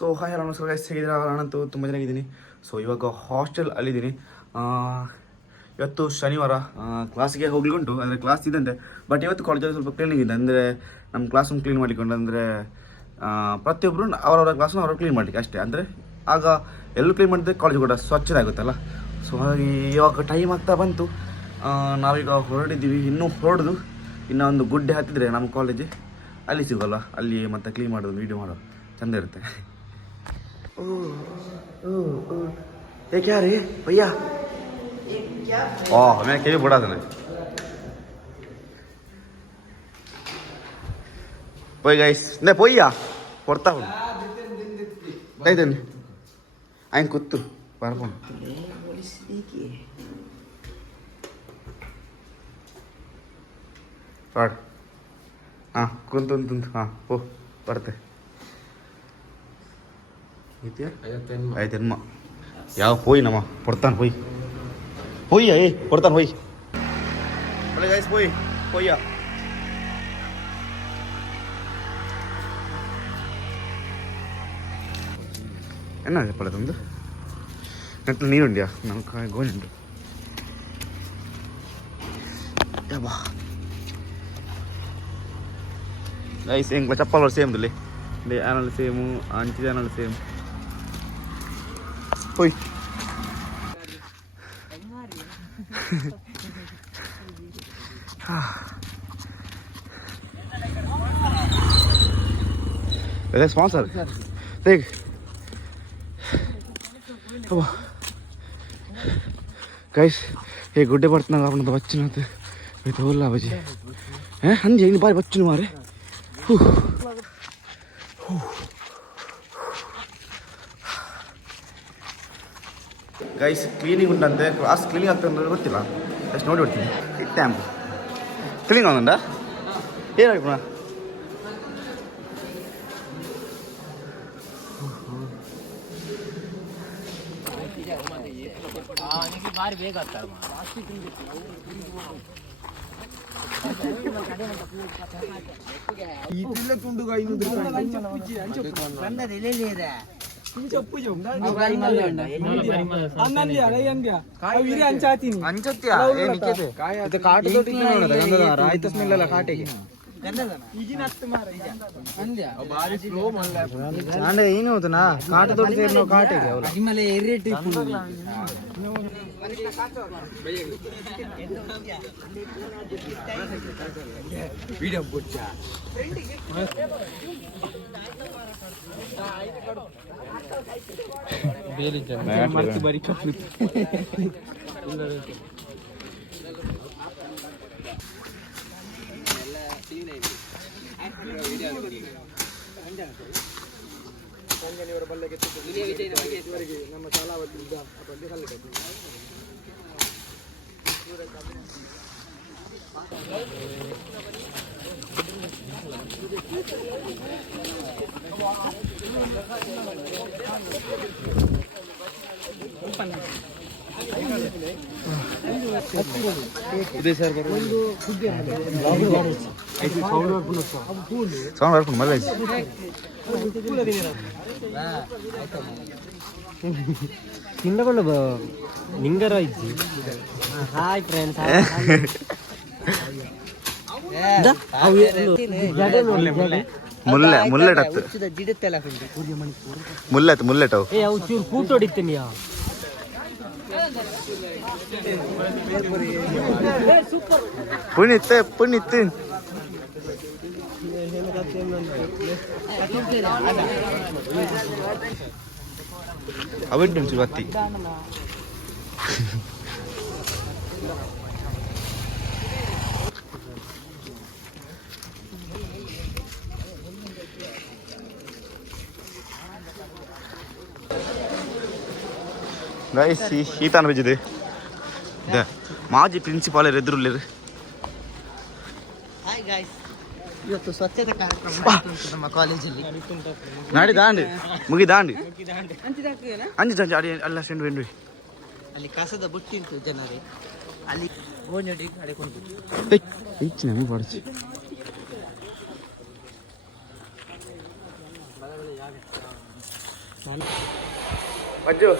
So hi hello ನಮಸ್ಕಾರ guys, ಹೇಗಿದ್ದೀರಾ? ನಾನಂತೂ ತುಂಬ ಚೆನ್ನಾಗಿದ್ದೀನಿ. ಸೊ ಇವಾಗ ಹಾಸ್ಟೆಲ್ ಅಲ್ಲಿದ್ದೀನಿ. ಇವತ್ತು ಶನಿವಾರ, ಕ್ಲಾಸಿಗೆ ಹೋಗ್ಲಿಕ್ಕುಂಟು, ಅಂದರೆ ಕ್ಲಾಸ್ ಇದ್ದಂತೆ. ಬಟ್ ಇವತ್ತು ಕಾಲೇಜಲ್ಲಿ ಸ್ವಲ್ಪ ಕ್ಲೀನಿಂಗ್ ಇದೆ, ಅಂದರೆ ನಮ್ಮ ಕ್ಲಾಸನ್ನು ಕ್ಲೀನ್ ಮಾಡಿಕೊಂಡು, ಅಂದರೆ ಪ್ರತಿಯೊಬ್ಬರು ಅವರವರ ಕ್ಲಾಸನ್ನು ಅವರು ಕ್ಲೀನ್ ಮಾಡಲಿಕ್ಕೆ ಅಷ್ಟೇ. ಅಂದರೆ ಆಗ ಎಲ್ಲೂ ಕ್ಲೀನ್ ಮಾಡಿದ್ರೆ ಕಾಲೇಜ್ ಕೂಡ ಸ್ವಚ್ಛತೆ ಆಗುತ್ತಲ್ಲ. ಸೊ ಹಾಗಾಗಿ ಇವಾಗ ಟೈಮ್ ಆಗ್ತಾ ಬಂತು. ನಾವೀಗ ಹೊರಡಿದ್ದೀವಿ. ಇನ್ನೂ ಹೊರಡೋದು ಇನ್ನೂ ಒಂದು ಗುಡ್ಡೆ ಹತ್ತಿದ್ರೆ ನಮ್ಮ ಕಾಲೇಜ್ ಅಲ್ಲಿ ಸಿಗೋಲ್ಲ. ಅಲ್ಲಿ ಮತ್ತೆ ಕ್ಲೀನ್ ಮಾಡೋದು, ವೀಡಿಯೋ ಮಾಡೋದು ಚೆಂದ ಇರುತ್ತೆ. ये क्या रे भैया? ओह मैं क्या बड़ा था ना पोई गाइस ने पोईया पड़ता हूँ कहीं दिन आइन कुत्तू पारपोन पढ़ हाँ कुंतुन हाँ ओ पढ़ते ayat ಯಾವ ಹೋಯ್ ನಮ್ಮ ಪಡ್ತಾನೆ ಹೋಯ್ಯ ಪಡ್ತಾನೆ ಹೋಯ್ ಅಲ್ಲ ಗೈಸ್ ಹೋಯ್ಯ എന്നാ പലതുണ്ട് നെറ്റിൽ നീരുണ്ടിയാ നമുക്ക് ഗോനുണ്ട് ഗൈസ് എങ്കളെ ചപ്പാൽ സെയിം ഇല്ലേ ആണൽ സെയിമു അഞ്ച് ആണൽ same Oi. Ada sponsor. Take. Apa? Guys, ये गुड्डे बर्तन आपने तो बच्चे ना थे, ये तो बोला बच्चे, हैं? हाँ जी, इन बार बच्चे मारे. ಗೈಸ್ ಕ್ಲೀನಿಂಗ್ ಉಂಟಂತೆ. ಕ್ಲಾಸ್ ಕ್ಲೀನಿಂಗ್ ಆಗ್ತದೆ ಗೊತ್ತಿಲ್ಲ, ಅಷ್ಟು ನೋಡಿ ಬಿಡ್ತೀನಿ. ಟ್ಯಾಂಪ್ ಕ್ಲೀನಿಂಗ್ ಆಗುಂಡ ಏನು ಆಗಿ ಪುನಃ ಏನవుతున్నా కాటతో సేర్నో కాటేಗೆ ಅವಲ ಹಿಮಲೆ ಎರೇಟಿ ವಿಡಿಯೋ ಬುಚ್ಚ ಬೇಲಿ ಜನ ಮರ್ತಿ ಬರಿ ಕಪ್ಲಿ ಸಂಜನಿಯವರ ಬಲ್ಲೆಗೆ ನಮ್ಮ ಶಾಲಾವತಿಯಿಂದ ಬಗ್ಗೆ ಕಲ್ಲಿಗೆ ಇದೆ ಸರ್ ಒಂದು ಸುದ್ದಿ ಸೌಂಡ್ ಬರ್ಕೊಂಡು ಮಲ್ಲ ತಿಂಡಕೊಂಡು ನಿಂಗರ ಇದ್ದಿ. ಹಾಯ್ ಫ್ರೆಂಡ್ಸ್, ಮುಲ್ಲೆಟ್ ಅವು ಚೂರು ಕೂತೊಡಿತೀನಿ. ಪುಣಿತ್ತು ಅವಿಟ್ಟು ಬತ್ತಿ ಗೈಸ್ ಈ ತಾನು ಬೆಜ್ಜಿದೆ ಮಾಜಿ ಪ್ರಿನ್ಸಿಪಾಲ್ ಎದುರುಳ್ಳರು. ಇವತ್ತು ಸ್ವಚ್ಛತೆ ಕಾರ್ಯಕ್ರಮ ನಮ್ಮ ಕಾಲೇಜಲ್ಲಿ ನಾಡಿ ದಾಂಡು ಮುಗಿ ದಾಂಡು ಅಂಜು ಅಡಿ ಅಲ್ಲ ಸೆಂಡು ವೆಂಡು ಅಲ್ಲಿ ಕಸದ ಬುಟ್ಟಿ ಉಂಟು ಜನರೇ, ಅಲ್ಲಿ ಗೋಣಿ ಅಡೆಕೊಂಡು ಹೆಚ್ಚು ನಮಗೆ ಪಡಿಸಿ ನಾನು ಅಜ್ಜು